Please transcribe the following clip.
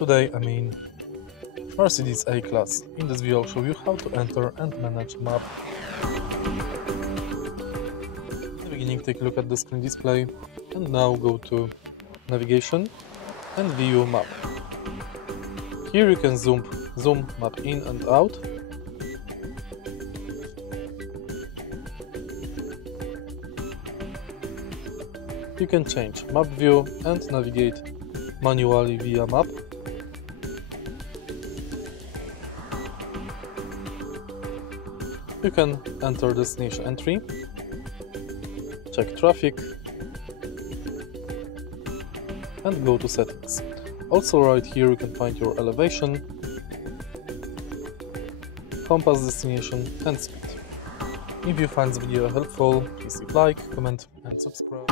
Today I mean Mercedes A Class. In this video I'll show you how to enter and manage a map. In the beginning, take a look at the screen display and now go to Navigation and View Map. Here you can zoom map in and out. You can change map view and navigate manually via map. You can enter destination entry, check traffic, and go to settings. Also right here you can find your elevation, compass destination and speed. If you find this video helpful, please leave like, comment and subscribe.